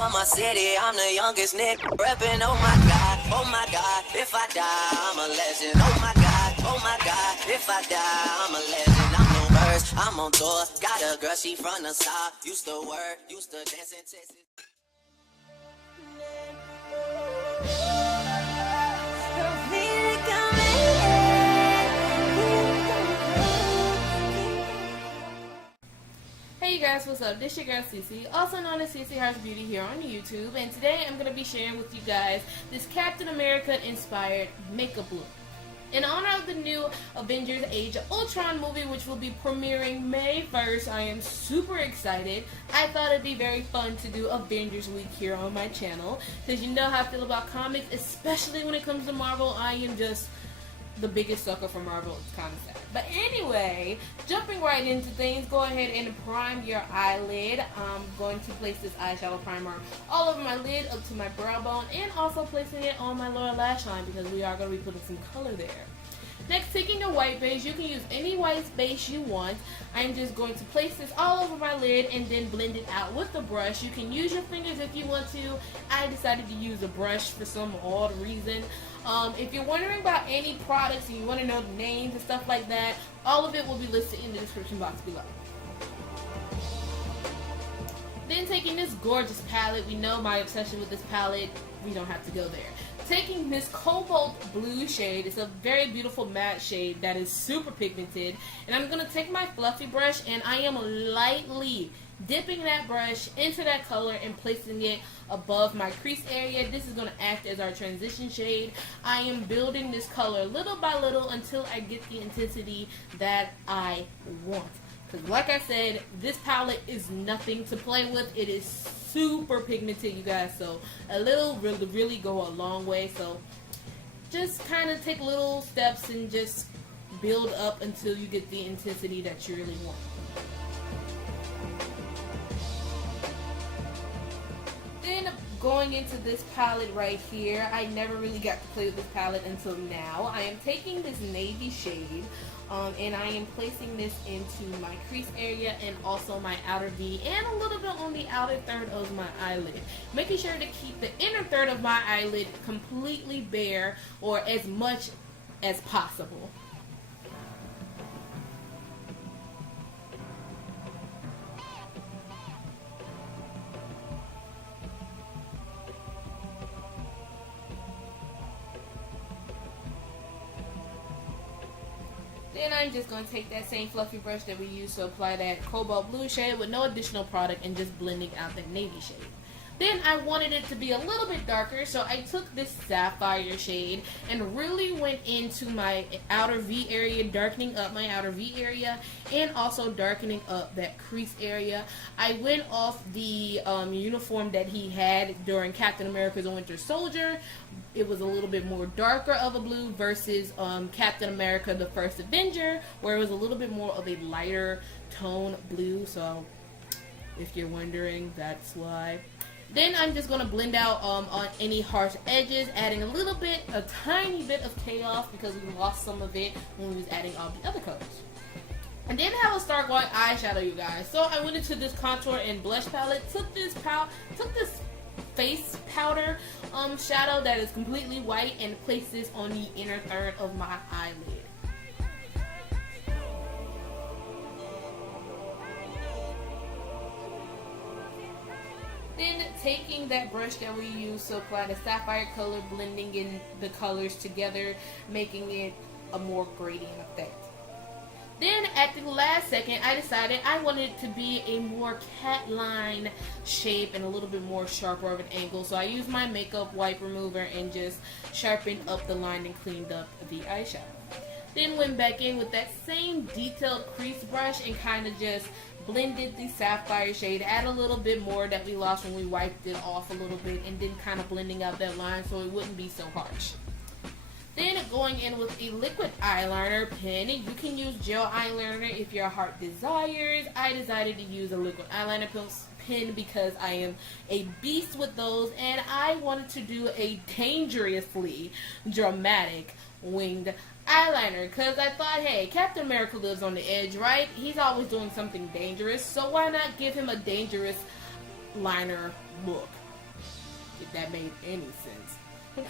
for my city, I'm the youngest nigga reppin', oh my god, if I die, I'm a legend, oh my god, if I die, I'm a legend, I'm no verse, I'm on tour, got a girl, she from the south, used to work, used to dance in Texas. Hey you guys, what's up? This your girl Cece, also known as Cece Hearts Beauty here on YouTube, and today I'm going to be sharing with you guys this Captain America inspired makeup look. In honor of the new Avengers Age of Ultron movie, which will be premiering May 1st, I am super excited. I thought it'd be very fun to do Avengers Week here on my channel, because you know how I feel about comics, especially when it comes to Marvel. I am just the biggest sucker for Marvel. It's kind of sad. But anyway, jumping right into things, go ahead and prime your eyelid. I'm going to place this eyeshadow primer all over my lid up to my brow bone, and also placing it on my lower lash line because we are going to be putting some color there. Next, taking a white base, you can use any white base you want. I'm just going to place this all over my lid and then blend it out with the brush. You can use your fingers if you want to. I decided to use a brush for some odd reason. If you're wondering about any products and you want to know the names and stuff like that, all of it will be listed in the description box below. Then taking this gorgeous palette, we know my obsession with this palette, we don't have to go there. Taking this cobalt blue shade, it's a very beautiful matte shade that is super pigmented, and I'm going to take my fluffy brush and I am lightly dipping that brush into that color and placing it above my crease area. This is going to act as our transition shade. I am building this color little by little until I get the intensity that I want. Because like I said, this palette is nothing to play with. It is super pigmented, you guys, so a little really go a long way. So just kind of take little steps and just build up until you get the intensity that you really want. Then going into this palette right here, I never really got to play with this palette until now. I am taking this navy shade and I am placing this into my crease area and also my outer V and a little bit on the outer third of my eyelid. Making sure to keep the inner third of my eyelid completely bare or as much as possible. Then I'm just going to take that same fluffy brush that we used to apply that cobalt blue shade with no additional product and just blending out that navy shade. Then I wanted it to be a little bit darker, so I took this sapphire shade and really went into my outer V area, darkening up my outer V area and also darkening up that crease area. I went off the uniform that he had during Captain America the Winter Soldier. It was a little bit more darker of a blue versus Captain America the First Avenger, where it was a little bit more of a lighter tone blue. So if you're wondering, that's why. Then I'm just going to blend out on any harsh edges, adding a tiny bit of chaos because we lost some of it when we was adding all the other colors. And then I will start going eyeshadow, you guys. So I went into this contour and blush palette, took this face powder shadow that is completely white and placed this on the inner third of my eyelid. Then taking that brush that we used to apply the sapphire color, blending in the colors together, making it a more gradient effect. Then at the last second, I decided I wanted it to be a more cat line shape and a little bit more sharper of an angle. So I used my makeup wipe remover and just sharpened up the line and cleaned up the eyeshadow. Then went back in with that same detailed crease brush and kind of just blended the sapphire shade, add a little bit more that we lost when we wiped it off a little bit, and then kind of blending out that line so it wouldn't be so harsh. Then going in with a liquid eyeliner pen. You can use gel eyeliner if your heart desires. I decided to use a liquid eyeliner pen because I am a beast with those, and I wanted to do a dangerously dramatic winged eyeliner because I thought, hey, Captain America lives on the edge, right? He's always doing something dangerous, so why not give him a dangerous liner look? if that made any sense.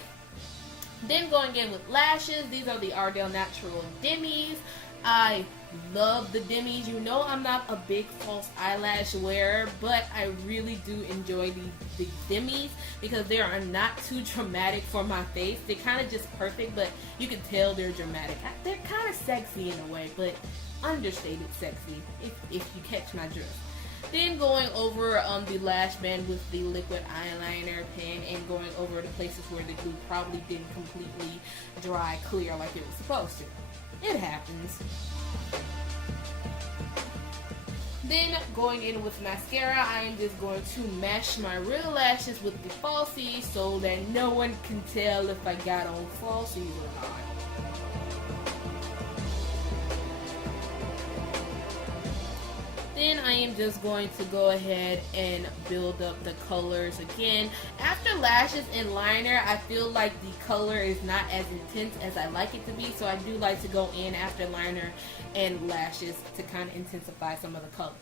Then going in with lashes, these are the Adrell Natural Demis. I love the Demis. You know I'm not a big false eyelash wearer, but I really do enjoy the Demis because they are not too dramatic for my face. They're kind of just perfect, but you can tell they're dramatic. They're kind of sexy in a way, but understated sexy, if you catch my drift. Then going over the lash band with the liquid eyeliner pen and going over the places where the glue probably didn't completely dry clear like it was supposed to. It happens. Then going in with mascara, I am just going to mesh my real lashes with the falsies so that no one can tell if I got on falsies or not. Then I am just going to go ahead and build up the colors again. After lashes and liner, I feel like the color is not as intense as I like it to be, so I do like to go in after liner and lashes to kind of intensify some of the colors.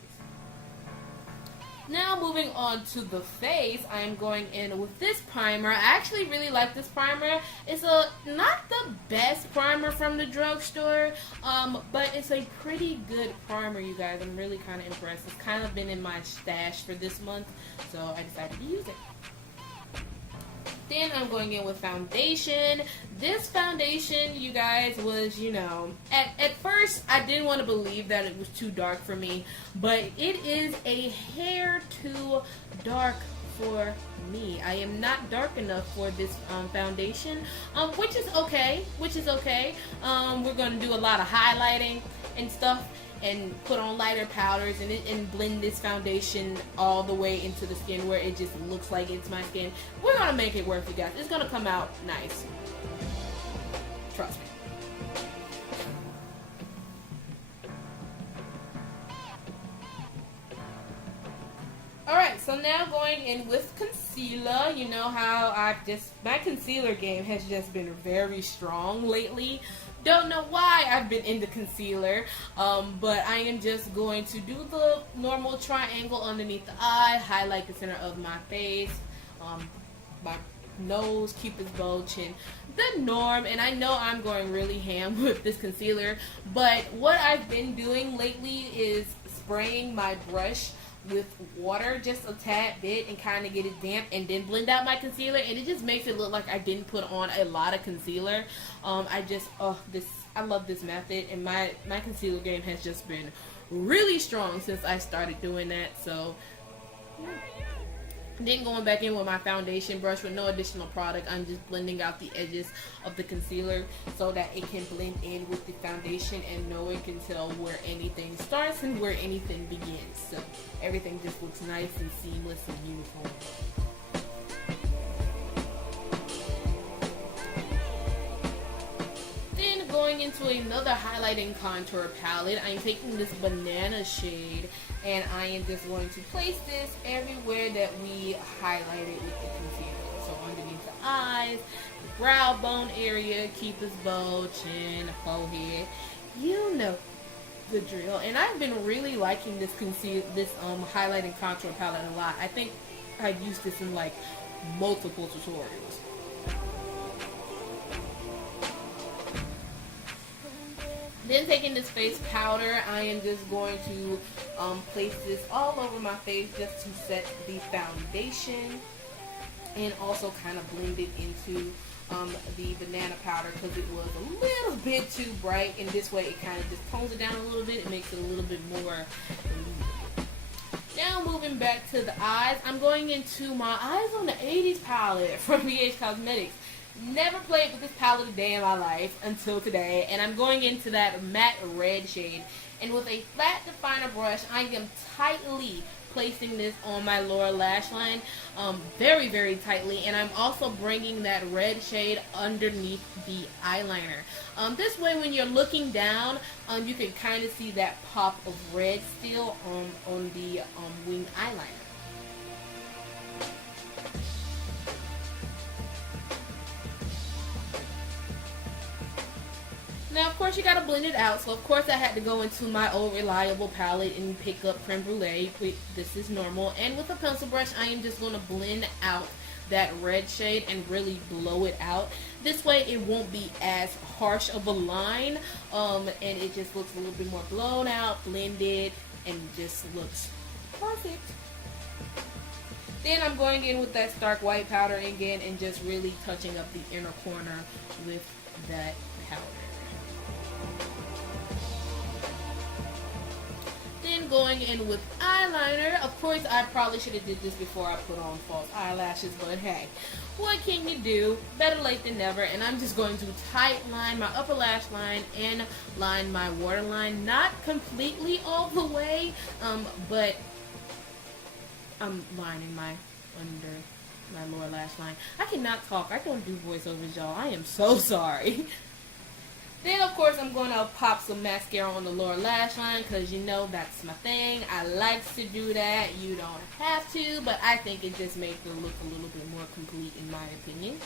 Now moving on to the face, I am going in with this primer. I actually really like this primer. It's not the best primer from the drugstore, but it's a pretty good primer, you guys. I'm really kind of impressed. It's kind of been in my stash for this month, so I decided to use it. Then I'm going in with foundation. This foundation, you guys, was, you know, at first I didn't want to believe that it was too dark for me, but it is a hair too dark for me. I am not dark enough for this foundation, which is okay. We're going to do a lot of highlighting and stuff, and put on lighter powders and blend this foundation all the way into the skin where it just looks like it's my skin. We're gonna make it work, you guys. It's gonna come out nice. Trust me. Alright, so now going in with concealer. You know how my concealer game has just been very strong lately. Don't know why I've been into concealer, but I am just going to do the normal triangle underneath the eye, highlight the center of my face, my nose, cupid's bow, chin, the norm. And I know I'm going really ham with this concealer, but what I've been doing lately is spraying my brush with water just a tad bit and kind of get it damp and then blend out my concealer, and it just makes it look like I didn't put on a lot of concealer. I love this method, and my concealer game has just been really strong since I started doing that. So yeah. Then going back in with my foundation brush with no additional product, I'm just blending out the edges of the concealer so that it can blend in with the foundation and no one can tell where anything starts and where anything begins. So everything just looks nice and seamless and uniform. Then going into another highlighting contour palette, I'm taking this banana shade, and I am just going to place this everywhere that we highlighted with the concealer. So underneath the eyes, the brow bone area, cupid's bow, chin, forehead. You know the drill. And I've been really liking this highlighting contour palette a lot. I think I've used this in like multiple tutorials. Then taking this face powder, I am just going to place this all over my face just to set the foundation and also kind of blend it into the banana powder because it was a little bit too bright, and this way it kind of just tones it down a little bit. It makes it a little bit more believable. Now moving back to the eyes, I'm going into my Eyes on the 80s palette from BH Cosmetics. Never played with this palette a day in my life until today, and I'm going into that matte red shade, and with a flat definer brush I am tightly placing this on my lower lash line, very very tightly, and I'm also bringing that red shade underneath the eyeliner. This way when you're looking down, you can kind of see that pop of red still on the wing eyeliner. Now, of course, you gotta blend it out. So, of course, I had to go into my old reliable palette and pick up Creme Brulee. This is normal. And with a pencil brush, I am just gonna blend out that red shade and really blow it out. This way it won't be as harsh of a line, and it just looks a little bit more blown out, blended, and just looks perfect. Then I'm going in with that stark white powder again and just really touching up the inner corner with that powder. Then going in with eyeliner. Of course, I probably should have did this before I put on false eyelashes, but hey, what can you do? Better late than never. And I'm just going to tight line my upper lash line and line my waterline. Not completely all the way, but I'm lining my under my lower lash line. I cannot talk. I don't do voiceovers, y'all. I am so sorry. Then, of course, I'm going to pop some mascara on the lower lash line because, you know, that's my thing. I like to do that. You don't have to, but I think it just makes the look a little bit more complete in my opinion.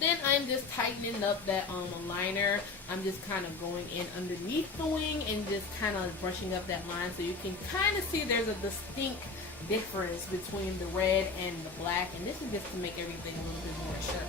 Then I'm just tightening up that liner. I'm just kind of going in underneath the wing and just kind of brushing up that line so you can kind of see there's a distinct difference between the red and the black. And this is just to make everything a little bit more sharp.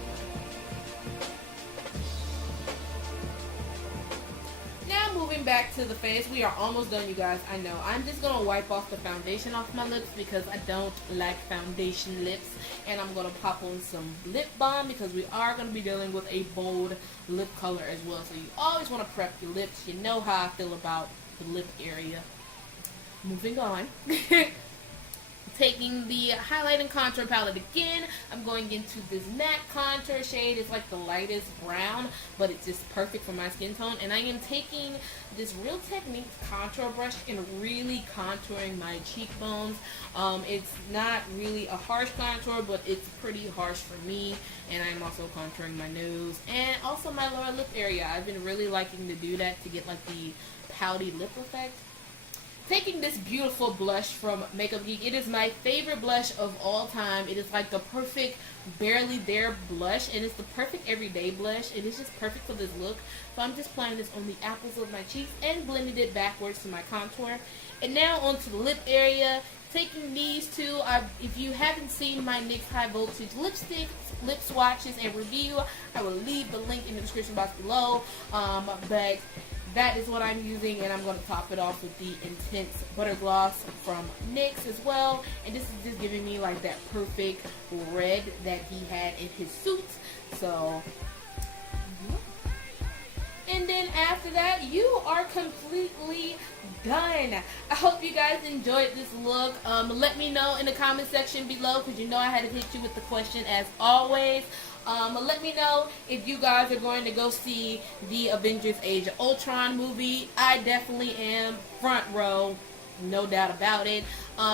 Now moving back to the face, we are almost done, you guys. I know. I'm just going to wipe off the foundation off my lips because I don't like foundation lips. And I'm going to pop on some lip balm because we are going to be dealing with a bold lip color as well. So you always want to prep your lips. You know how I feel about the lip area. Moving on. Taking the highlight and contour palette again, I'm going into this matte contour shade. It's like the lightest brown, but it's just perfect for my skin tone. And I am taking this Real Techniques contour brush and really contouring my cheekbones. It's not really a harsh contour, but it's pretty harsh for me. And I'm also contouring my nose and also my lower lip area. I've been really liking to do that to get like the pouty lip effect. Taking this beautiful blush from MakeupGeek. It is my favorite blush of all time. It is like the perfect barely there blush, and it's the perfect everyday blush. It is just perfect for this look. So I'm just applying this on the apples of my cheeks and blending it backwards to my contour. And now onto the lip area. Taking these two, if you haven't seen my NYX High Voltage lipstick, lip swatches, and review, I will leave the link in the description box below. But that is what I'm using, and I'm going to top it off with the Intense Butter Gloss from NYX as well. And this is just giving me like that perfect red that he had in his suit. So, yeah. And then after that, you are completely done. I hope you guys enjoyed this look. Let me know in the comment section below because you know I had to hit you with the question as always. Let me know if you guys are going to go see the Avengers Age of Ultron movie. I definitely am, front row, no doubt about it.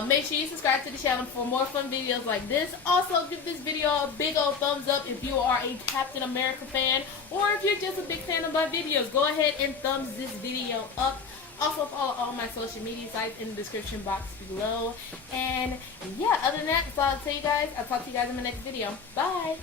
Make sure you subscribe to the channel for more fun videos like this. Also, give this video a big old thumbs up if you are a Captain America fan, or if you're just a big fan of my videos. Go ahead and thumbs this video up. Also, follow all my social media sites in the description box below. And yeah, other than that, that's all I'll tell you guys. I'll talk to you guys in my next video. Bye!